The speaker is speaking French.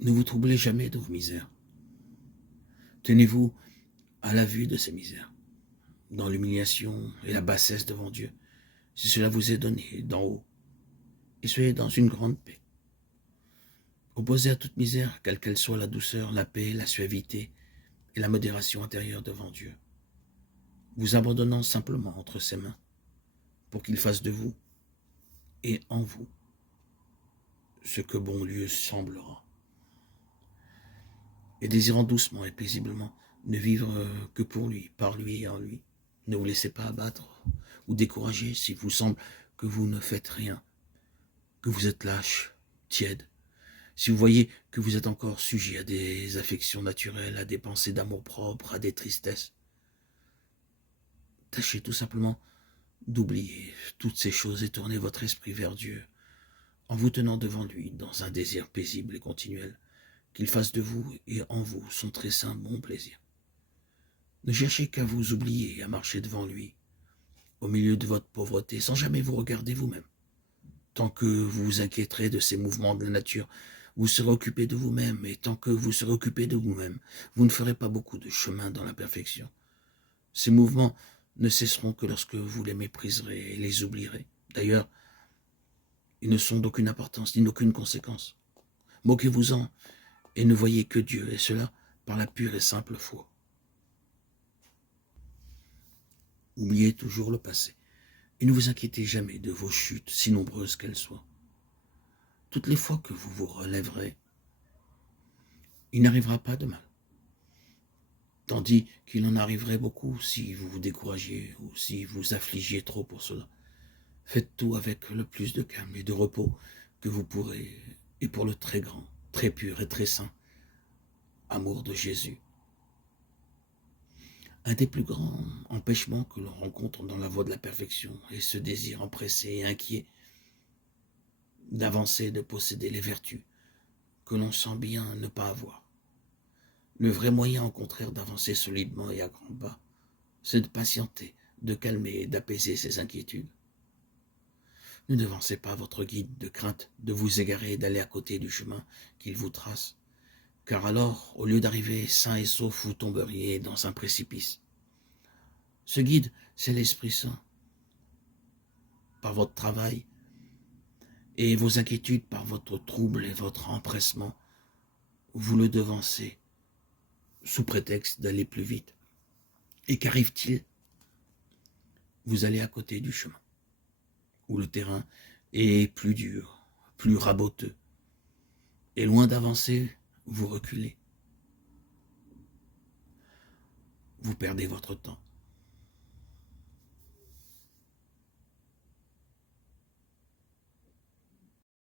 Ne vous troublez jamais de vos misères. Tenez-vous à la vue de ces misères, dans l'humiliation et la bassesse devant Dieu, si cela vous est donné d'en haut, et soyez dans une grande paix. Opposez à toute misère, quelle qu'elle soit, la douceur, la paix, la suavité et la modération intérieure devant Dieu, vous abandonnant simplement entre ses mains, pour qu'il fasse de vous et en vous ce que bon lieu semblera. Et désirant doucement et paisiblement ne vivre que pour lui, par lui et en lui. Ne vous laissez pas abattre ou décourager s'il vous semble que vous ne faites rien, que vous êtes lâche, tiède. Si vous voyez que vous êtes encore sujet à des affections naturelles, à des pensées d'amour-propre, à des tristesses, tâchez tout simplement d'oublier toutes ces choses et tournez votre esprit vers Dieu, en vous tenant devant lui dans un désir paisible et continuel, qu'il fasse de vous et en vous son très saint bon plaisir. Ne cherchez qu'à vous oublier et à marcher devant lui, au milieu de votre pauvreté, sans jamais vous regarder vous-même. Tant que vous vous inquiéterez de ces mouvements de la nature, vous serez occupé de vous-même, et tant que vous serez occupé de vous-même, vous ne ferez pas beaucoup de chemin dans la perfection. Ces mouvements ne cesseront que lorsque vous les mépriserez et les oublierez. D'ailleurs, ils ne sont d'aucune importance ni d'aucune conséquence. Moquez-vous-en et ne voyez que Dieu, et cela par la pure et simple foi. Oubliez toujours le passé, et ne vous inquiétez jamais de vos chutes, si nombreuses qu'elles soient. Toutes les fois que vous vous relèverez, il n'arrivera pas de mal. Tandis qu'il en arriverait beaucoup si vous vous découragiez ou si vous affligiez trop pour cela. Faites tout avec le plus de calme et de repos que vous pourrez, et pour le très grand, très pur et très saint amour de Jésus. Un des plus grands empêchements que l'on rencontre dans la voie de la perfection est ce désir empressé et inquiet d'avancer, de posséder les vertus que l'on sent bien ne pas avoir. Le vrai moyen, au contraire, d'avancer solidement et à grands pas, c'est de patienter, de calmer et d'apaiser ses inquiétudes. Ne devancez pas votre guide de crainte de vous égarer et d'aller à côté du chemin qu'il vous trace, car alors, au lieu d'arriver sain et sauf, vous tomberiez dans un précipice. Ce guide, c'est l'Esprit Saint. Par votre travail et vos inquiétudes, par votre trouble et votre empressement, vous le devancez sous prétexte d'aller plus vite. Et qu'arrive-t-il? Vous allez à côté du chemin, où le terrain est plus dur, plus raboteux. Et loin d'avancer, vous reculez. Vous perdez votre temps.